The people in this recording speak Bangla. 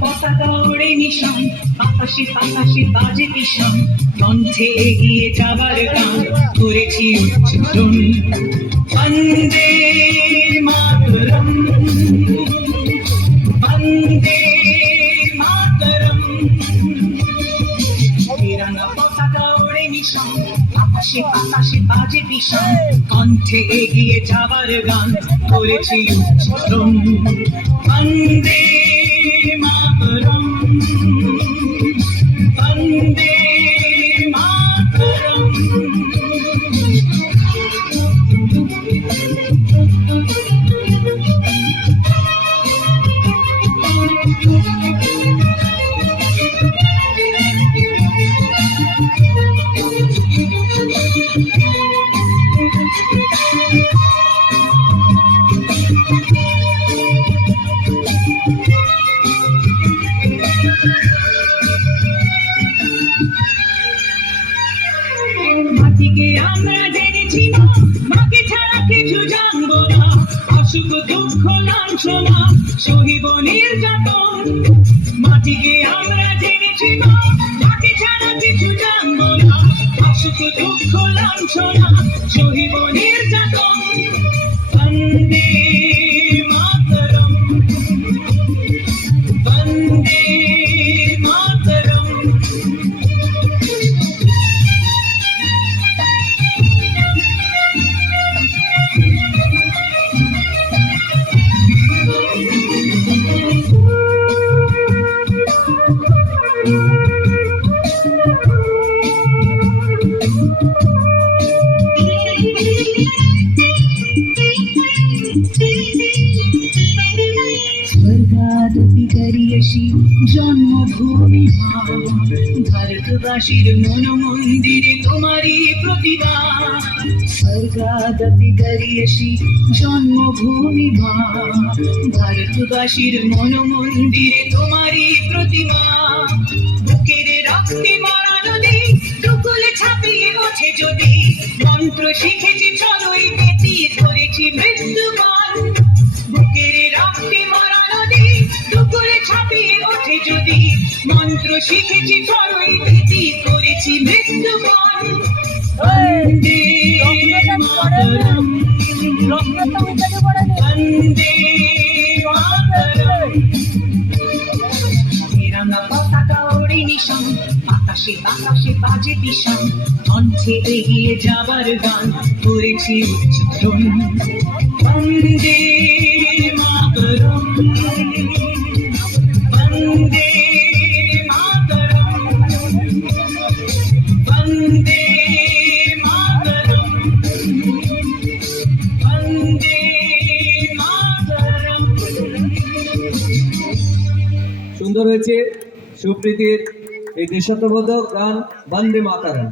পতাকা ওড়ে নিশান আকাশে বাতাসে বাজে কিষান কণ্ঠে এগিয়ে যাবার গান করেছি উচ্চারণ। বন্দে মাতরম। বন্দে মাতরম। তিরঙ্গা পতাকা ওড়ে নিশান আকাশে বাতাসে বাজে বিশান কণ্ঠে এগিয়ে যাবার গান করেছি উচ্চারণ। বন্দে মাতরম মাটিকে কিছু জানব না, অসুখ দুঃখ লাঞ্ছনা, সহিব নির্যাতন। মাটিকে আমরা জেনেছি মা মাকে ছাড়া কিছু জানব না, অসুখ দুঃখ লাঞ্ছনা, সহিব স্বর্গাদপি জন্মভূমি ভারতবাসীর মন মন্দিরে তোমারই প্রতিভা স্বর্গাদপি জন্মভূমি ভারতবাসীর মন মন্দিরে তোমারই প্রতিমা। বুকের রক্তে মারা যদি মন্ত্র শিখেছি মন্ত্র শিখেছি বেতি করেছি মৃত্যুমান বন্দে মাতরম। বন্দে মাতরম। তিরঙ্গা পতাকা ওড়ে নিশান আকাশে বাতাসে বাজে দিশান কণ্ঠে এগিয়ে যাবার গান করেছি উচ্চারণ। সুন্দর হয়েছে সুপ্রীতির এই দেশাত্মবোধক গান বন্দে মাতারাম।